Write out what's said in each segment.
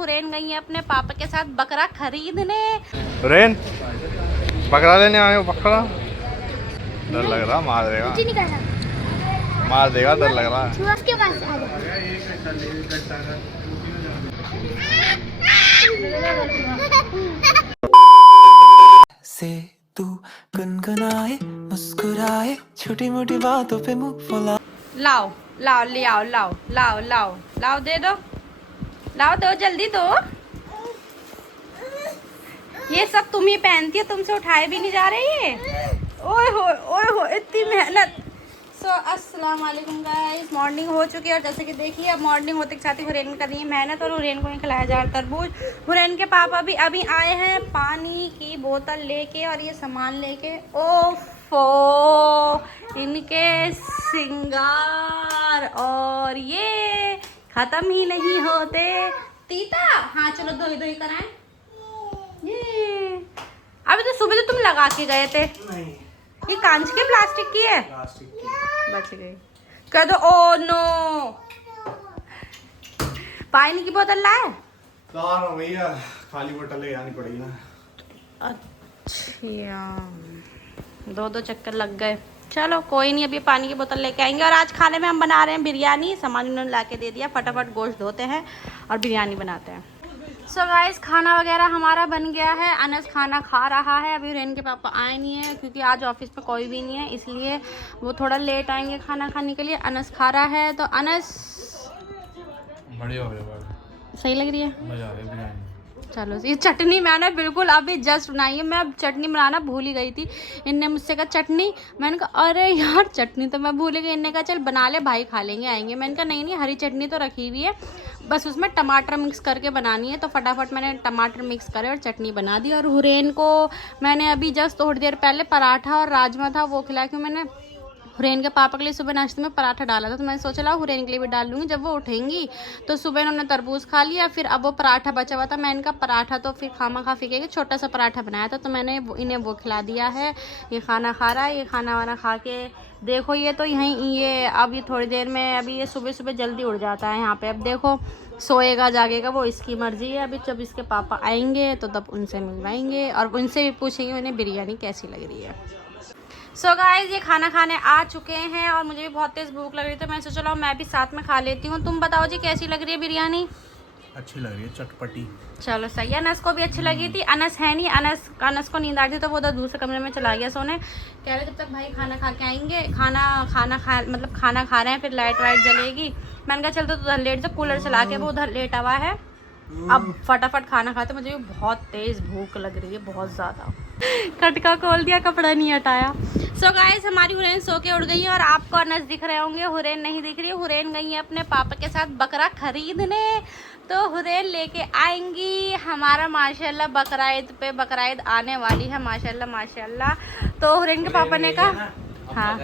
हुरैन गई है अपने पापा के साथ बकरा खरीदने। हुरैन बकरा लेने आए हो? बकरा डर लग रहा, मार देगा, कुछ नहीं कर सकता, मार देगा, डर लग रहा है। छुआ के पास आ जा। से तू गुनगुनाए मुस्कुराए छोटी मोटी बातों पे मुंह फुला। लाओ लाओ ले आओ, लाओ लाओ लाओ लाओ, दे दो, लाओ दो, जल्दी दो। ये सब तुम ही पहनती है, तुमसे उठाए भी नहीं जा रहे ये। ओए हो इतनी मेहनत। सो अस्सलाम वालेकुम गाइस, मॉर्निंग हो चुकी है और जैसे कि देखिए अब मॉर्निंग होते के साथ ही हुरैन कर रही है मेहनत और हुरैन को ही खिलाया जा रहा है तरबूज। हुरैन के पापा भी अभी आए हैं पानी की बोतल लेके और ये सामान लेके। ओफो, इनके सिंगार और ये खत्म ही नहीं होते। तीता, हाँ चलो धोई धोई कराएं। ये अभी तो सुबह तो तुम लगा के गए थे। नहीं, ये कांच के प्लास्टिक की है, प्लास्टिक की। बच गई। कह दो ओ नो। पानी की बोतल लाए? कार हो भैया, खाली बोतल ले आनी पड़ेगी ना। अच्छा, दो चक्कर लग गए। चलो कोई नहीं, अभी पानी की बोतल लेके आएंगे। और आज खाने में हम बना रहे हैं बिरयानी। सामान उन्होंने ला के दे दिया, फटाफट गोश्त धोते हैं और बिरयानी बनाते हैं। सो गाइस, खाना वगैरह हमारा बन गया है। अनस खाना खा रहा है। अभी हुरैन के पापा आए नहीं है क्योंकि आज ऑफिस में कोई भी नहीं है, इसलिए वो थोड़ा लेट आएंगे खाना खाने के लिए। अनस खा रहा है। तो अनस बढ़िया हो गया, सही लग रही है, मजा आ रहा है। चलो। ये चटनी मैंने बिल्कुल अभी जस्ट बनाई है, मैं अब चटनी बनाना भूल ही गई थी। इनने मुझसे कहा चटनी, मैंने कहा अरे यार चटनी तो मैं भूल गई। इनने कहा चल बना ले भाई, खा लेंगे आएंगे। मैंने कहा नहीं हरी चटनी तो रखी हुई है, बस उसमें टमाटर मिक्स करके बनानी है। तो फटाफट मैंने टमाटर मिक्स करे और चटनी बना दी। और हुरैन को मैंने अभी जस्ट थोड़ी देर पहले पराठा और राजमा था वो खिलाया, क्योंकि मैंने हुरैन के पापा के लिए सुबह नाश्ते में पराठा डाला था, तो मैंने सोचा ला हुरैन के लिए भी डाल लूँगी जब वो उठेंगी। तो सुबह इन्होंने तरबूज खा लिया, फिर अब वो पराठा बचा हुआ था। मैं इनका पराठा तो फिर खामा खा फेंकेंगे, छोटा सा पराठा बनाया था तो मैंने इन्हें वो खिला दिया है। ये खाना खा रहा है। ये खाना वाना खा के देखो, ये तो यहीं ये अब ये थोड़ी देर में, अभी ये सुबह सुबह जल्दी उठ जाता है यहाँ पे। अब देखो सोएगा जागेगा वो इसकी मर्जी है। अभी जब इसके पापा आएंगे तो तब उनसे मिलवाएंगे और उनसे भी पूछेंगे उन्हें बिरयानी कैसी लग रही है। सो गाइस, ये खाना खाने आ चुके हैं और मुझे भी बहुत तेज़ भूख लग रही थी। मैं सोचा चलो मैं भी साथ में खा लेती हूँ। तुम बताओ जी कैसी लग रही है बिरयानी? अच्छी लग रही है, चटपटी। चलो सही है। अनस को भी अच्छी लगी थी। अनस है नहीं, अनस को नींद आ रही थी तो वो उधर दूसरे कमरे में चला गया सोने। कह रहे जब तक भाई खाना खा के आएंगे, खाना खा रहे हैं, फिर लाइट वाइट जलेगी। मैंने कहा चल तो उधर लेट जा, कूलर चला के वो उधर लेट हुआ है। अब फटाफट खाना खाते, मुझे भी बहुत तेज़ भूख लग रही है, बहुत ज़्यादा। खटका खोल दिया, कपड़ा नहीं हटाया। सो गाइस, हमारी हुरैन सो के उठ गई है और आपको अनस दिख रहे होंगे, हुरैन नहीं दिख रही है। हुरैन गई है अपने पापा के साथ बकरा खरीदने, तो हुरैन लेके आएंगी। हमारा माशाल्लाह बकराईद पे बकराईद आने वाली है, माशाल्लाह माशाल्लाह। तो हुरैन के पापा ने कहा हाँ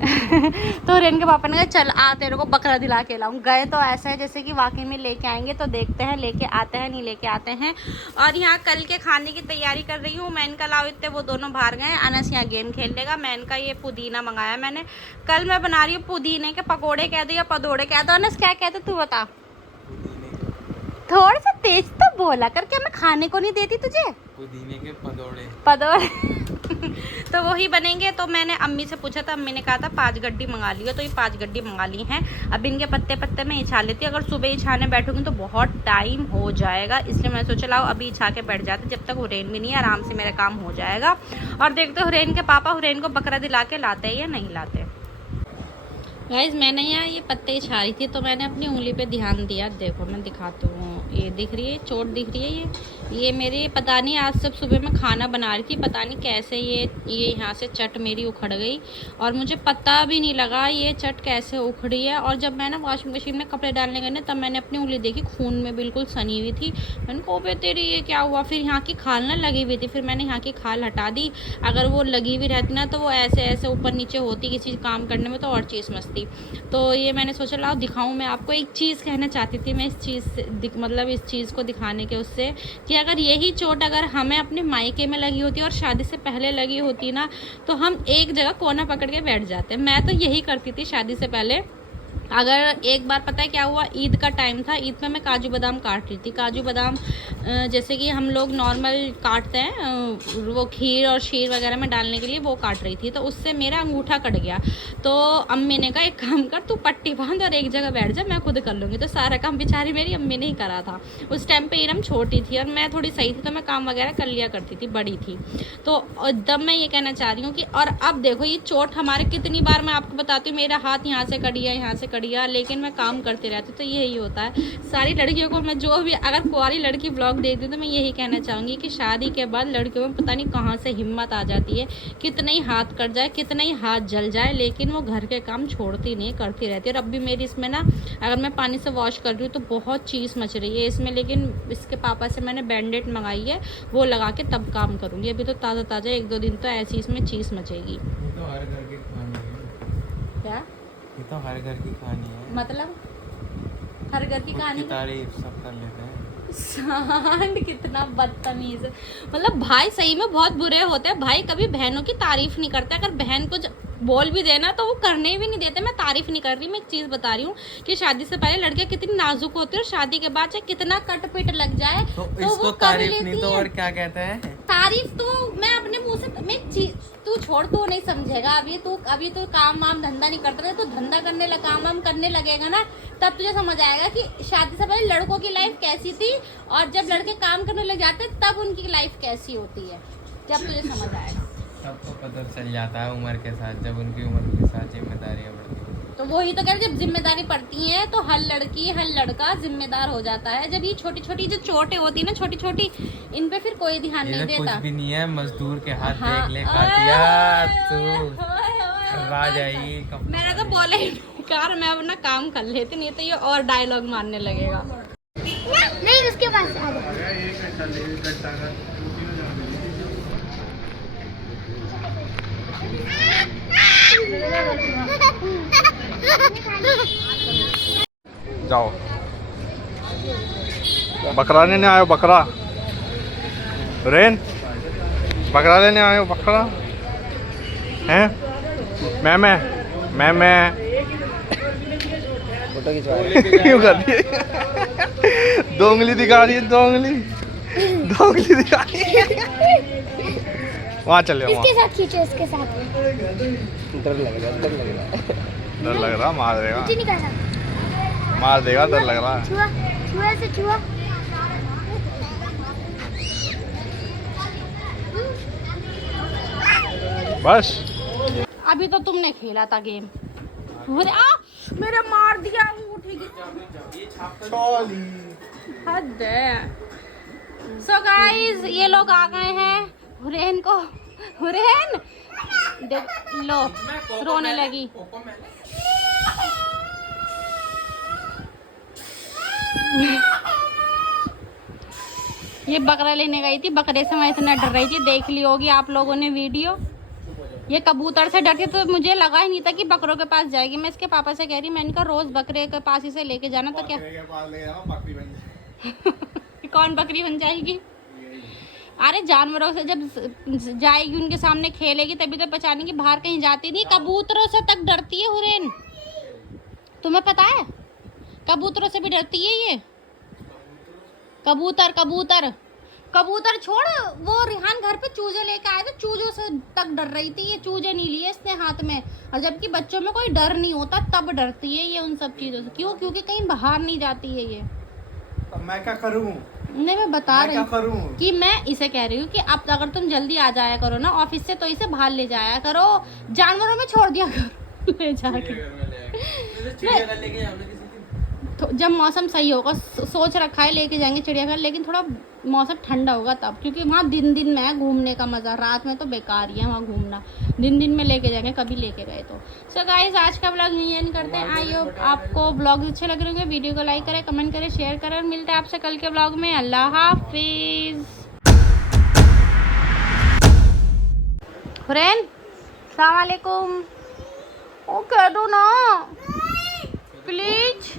तो हुरैन के पापा ने कहा चल आ तेरे को बकरा दिला के लाऊं। गए तो ऐसा है जैसे कि वाकई में लेके आएंगे, तो देखते हैं लेके आते हैं नहीं लेके आते हैं। और यहाँ कल के खाने की तैयारी कर रही हूँ मैं। इनका लाओ इतने वो दोनों बाहर गए। अनस यहाँ गेम खेल लेगा। मैं इनका ये पुदीना मंगाया मैंने। कल मैं बना रही हूँ पुदीने के पकौड़े कह दो या पदौड़े कह दो। अनस क्या कहते तू बता, थोड़ा सा तेज तो बोला कर, क्या मैं खाने को नहीं देती तुझे? पुदीने के पदौड़े तो वही बनेंगे। तो मैंने अम्मी से पूछा था, अम्मी ने कहा था 5 गड्डी मंगा लियो, तो ये 5 गड्डी मंगा ली हैं। अब इनके पत्ते पत्ते में इछा लेती, अगर सुबह इछाने बैठूंगी तो बहुत टाइम हो जाएगा, इसलिए मैं सोचा लाओ अभी इछा के बैठ जाते, जब तक हुरैन भी नहीं है आराम से मेरा काम हो जाएगा। और देखते हुरैन के पापा हुरैन को बकरा दिला के लाते हैं या नहीं लाते। गाइस, मैंने यहाँ ये पत्ते इछा रही थी तो मैंने अपनी उंगली पे ध्यान दिया। देखो मैं दिखाती हूँ, ये दिख रही है चोट दिख रही है। ये मेरी पता नहीं, आज सब सुबह मैं खाना बना रही थी, पता नहीं कैसे ये यहाँ से चट मेरी उखड़ गई और मुझे पता भी नहीं लगा ये चट कैसे उखड़ी है। और जब मैं ना वॉशिंग मशीन में कपड़े डालने गए ना, तब मैंने अपनी उंगली देखी खून में बिल्कुल सनी हुई थी। मैंने कहा बे तेरी ये क्या हुआ? फिर यहाँ की खाल ना लगी हुई थी, फिर मैंने यहाँ की खाल हटा दी। अगर वो लगी हुई रहती ना तो वो ऐसे ऐसे ऊपर नीचे होती किसी काम करने में, तो और चीज़ मस्ती। तो ये मैंने सोचा लाओ दिखाऊं। मैं आपको एक चीज़ कहना चाहती थी मैं इस चीज़ से, मतलब इस चीज़ को दिखाने के उससे, कि अगर यही चोट अगर हमें अपने मायके में लगी होती और शादी से पहले लगी होती ना, तो हम एक जगह कोना पकड़ के बैठ जाते। मैं तो यही करती थी शादी से पहले, अगर एक बार पता है क्या हुआ, ईद का टाइम था, ईद में मैं काजू बादाम काट रही थी। काजू बादाम जैसे कि हम लोग नॉर्मल काटते हैं, वो खीर और शीर वगैरह में डालने के लिए वो काट रही थी, तो उससे मेरा अंगूठा कट गया। तो अम्मी ने कहा एक काम कर, तू पट्टी बांध और एक जगह बैठ जा, मैं खुद कर लूँगी। तो सारा काम बेचारी मेरी अम्मी ने ही करा था। उस टाइम पर इरम छोटी थी और मैं थोड़ी सही थी, तो मैं काम वगैरह कर लिया करती थी, बड़ी थी। तो तब मैं ये कहना चाह रही हूँ कि और अब देखो ये चोट हमारे, कितनी बार मैं आपको बताती हूँ, मेरा हाथ यहाँ से कट गया, यहाँ से कट गया, लेकिन मैं काम करती रहती। तो यही होता है सारी लड़कियों को। मैं जो भी अगर कुंवारी लड़की ब्लॉग देखती हूँ तो मैं यही कहना चाहूँगी कि शादी के बाद लड़कियों में पता नहीं कहाँ से हिम्मत आ जाती है, कितना ही हाथ कट जाए, कितना ही हाथ जल जाए, लेकिन वो घर के काम छोड़ती नहीं, करती रहती है। और अब भी मेरी इसमें ना, अगर मैं पानी से वॉश कर रही हूँ तो बहुत चीज़ मच रही है इसमें, लेकिन इसके पापा से मैंने बैंडेड मंगाई है, वो लगा के तब काम करूँगी। अभी तो ताज़ा ताज़ा 1-2 दिन तो ऐसी इसमें चीज़ मचेगी। तो हर घर की कहानी है। क्या ये तो हर घर की कहानी है, मतलब हर घर की कहानी? तारीफ सब कर लेते हैं। सांड कितना बदतमीज है। मतलब भाई सही में बहुत बुरे होते हैं। भाई कभी बहनों की तारीफ नहीं करते। अगर बहन कुछ बोल भी देना तो वो करने भी नहीं देते। मैं तारीफ नहीं कर रही, मैं एक चीज बता रही हूँ कि शादी से पहले लड़कियां कितनी नाजुक होती है और शादी के बाद चाहे कितना कटपिट लग जाए तो वो इसको कर तारीफ लेती नहीं तो है। और क्या कहते हैं? तारीफ तो मैं अपने मुंह से, मैं तू छोड़, तू नहीं समझेगा। अभी तो काम वाम धंधा नहीं करता है, तो धंधा करने लगा, काम वाम करने लगेगा ना, तब तुझे समझ आएगा कि शादी से पहले लड़कों की लाइफ कैसी थी और जब लड़के काम करने लग जाते तब उनकी लाइफ कैसी होती है, जब तुझे समझ आएगा। सबको पता चल जाता है उम्र के साथ, जब उनकी उम्र के साथ जिम्मेदारियां बढ़ती हैं। तो वही तो कह रहे, जब जिम्मेदारी पड़ती है तो हर लड़की हर लड़का जिम्मेदार हो जाता है। जब ये छोटी छोटी जो चोटें होती है ना, छोटी छोटी, इन पे फिर कोई ध्यान नहीं ये देता। कुछ भी नहीं है, मजदूर के हाथ हाँ, देख ले खातिया तू ओए, आ जाएगी। मैंने तो बोला ही कार, मैं अपना काम कर लेती, नहीं तो ये और डायलॉग मारने लगेगा। नहीं उसके पास आ जा। जाओ, बकरा लेने आयो, बकरा। रेन, बकरा लेने आयो, बकरा हैं? मैं फोटो खिंचवा रहे क्यों कर रही है? 2 उंगली दिखा रही है, 2 उंगली दिखा रही है। वहाँ चले जाओ, इसके साथ खींचो, इसके साथ। डर लगेगा, डर लगेगा। डर लग रहा, मार देगा, कुछ नहीं कर सकता। मार देगा, डर लग रहा है। छुआ, छुआ से छुआ। बस अभी तो तुमने खेला था गेम। मेरे मार दिया अंगूठे की। हद है। सो गाइस, ये लोग आ गए हैं। हुरैन को, हुरैन देख लो, रोने लगी। ये बकरा लेने गई थी, बकरे से मैं इतना डर रही थी, देख ली होगी आप लोगों ने वीडियो। ये कबूतर से डरती तो मुझे लगा ही नहीं था कि बकरों के पास जाएगी। मैं इसके पापा से कह रही, मैंने कहा रोज बकरे के पास इसे लेके जाना, तो क्या कौन बकरी बन जाएगी? अरे जानवरों से जब जाएगी, उनके सामने खेलेगी, तभी तो पहचानेगी कि बाहर कहीं जाती नहीं। कबूतरों से तक डरती है हुरैन, तुम्हें पता है? कबूतरों से भी डरती है ये। कबूतर कबूतर कबूतर छोड़, वो रिहान घर पे चूजे लेके आए थे, चूजों से तक डर रही थी। ये चूजे नहीं लिए इसने हाथ में, और जबकि बच्चों में कोई डर नहीं होता, तब डरती है ये उन सब चीजों से। क्यों? क्योंकि कहीं बाहर नहीं जाती है ये। तो मैं क्या करूं? नहीं, मैं बता रही हूँ कि मैं इसे कह रही हूँ कि अब अगर तुम जल्दी आ जाया करो ना ऑफिस से, तो इसे बाहर ले जाया करो, जानवरों में छोड़ दिया करो ले जाके। तो जब मौसम सही होगा, सोच रखा है लेके जाएंगे चिड़ियाघर, लेकिन थोड़ा मौसम ठंडा होगा तब, क्योंकि वहाँ दिन दिन में है घूमने का मज़ा, रात में तो बेकार ही है वहाँ घूमना। दिन दिन में लेके जाएंगे, कभी लेके गए तो। सो गाइस, आज का ब्लॉग यही एंड करते हैं। आई होप आपको ब्लॉग अच्छे लग रहे होंगे। वीडियो को लाइक करें, कमेंट करें, शेयर करें, और मिलते हैं आपसे कल के ब्लॉग में। अल्लाह हाफिज़। हुरैन, अस्सलाम वालेकुम। ओ कह दो ना प्लीज।